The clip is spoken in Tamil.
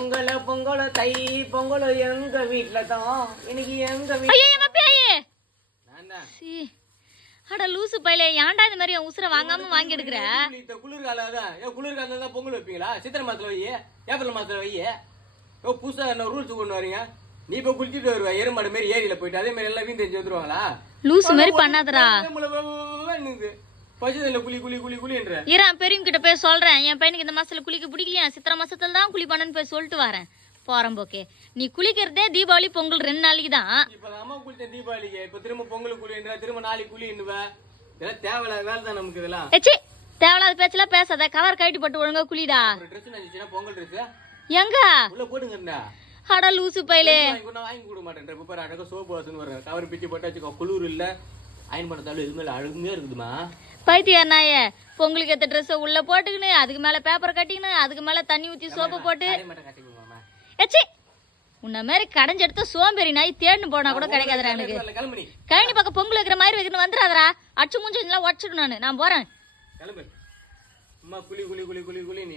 பொங்கல பொங்கல தை பொங்கல எங்க வீட்டுல தான் இன்னைக்கு எங்க அட லூசு பையலே ஏன்டா இந்த மாதிரி உசுர வாங்காம வாங்கி எடுக்கிற? குளிர்காலம் தான் குளிர்காலம் தான் பொங்கல் வைப்பீங்களா? சித்திரை மாசத்துல வை, ஏப்ரல் மாசத்துல வை. புதுசா என்ன ரூல்ஸ் கொண்டு வரீங்க? நீ இப்ப குளிச்சுட்டு வருவ எருமாடு மாதிரி ஏரியில போயிட்டு அதே மாதிரி எல்லாம் வீண் தெரிஞ்சு வந்துருவாங்களா? லூசு மாதிரி பண்ணாதடா. பச்சைல குளி குளி குளி குளின்ற இரான் பெரியவங்க கிட்ட போய் சொல்றேன், என் பையனுக்கு இந்த மாசத்துல குளிக்க பிடிக்கலையா, சித்திரை மாசத்துல தான் குளிப்பானு போய் சொல்லிட்டு வரேன். போறம்போக்கே நீ குளிக்கிறதே தீபாவளி பொங்கல் 2 நாளைக்கு தான். இப்ப அம்மா குளிச்ச தீபாவளிக்கு இப்ப திரும்ப பொங்கல் குளின்ற திரும்ப நாளைக்கு குளின்னுவ. இதெல்லாம் தேவையில்லாத வேலை தான் நமக்கு. இதெல்லாம் ஏச்சி தேவையில்லாத பேச்செல்லாம் பேசாத. கவர் கட்டி போட்டு ஒழுங்கா குளிடா. ட்ரெஸ் நஞ்சிச்சுனா பொங்கல் ட்ரெஸ் எங்க உள்ள போடுங்கடா. அட லூசு பையலே வாங்கி கொடுக்க மாட்டேன். இப்ப பாரு அடக்க சோப்பு வாசன்னு வர கவர் பிச்சு போட்டு வச்சுக்கோ. குளிர் இல்ல அயன் பண்ணதாலும் இது மேல அழுகுமே இருக்குதுமா. பைத்தியார் நாயே, பொங்கலுக்கு ஏத்த ட்ரெஸ் உள்ள போட்டுக்கின்னு அதுக்கு மேல பேப்பர் கட்டிக்கின்னு அதுக்கு மேல தண்ணி ஊத்தி சோப்பு போட்டு ஏச்சி உன்ன மாதிரி கடைஞ்சு எடுத்த சோம்பேறி நாய் தேடின்னு போனா கூட கிடைக்காதுடா எனக்கு. கழனி பக்கம் பொங்கல் வைக்கிற மாதிரி வைக்கணும் வந்துடாதரா. அச்சு மூஞ்சி இதெல்லாம் உடச்சிடும். நான் போறேன். அம்மா குளி குளி குளி குளி குளி நீ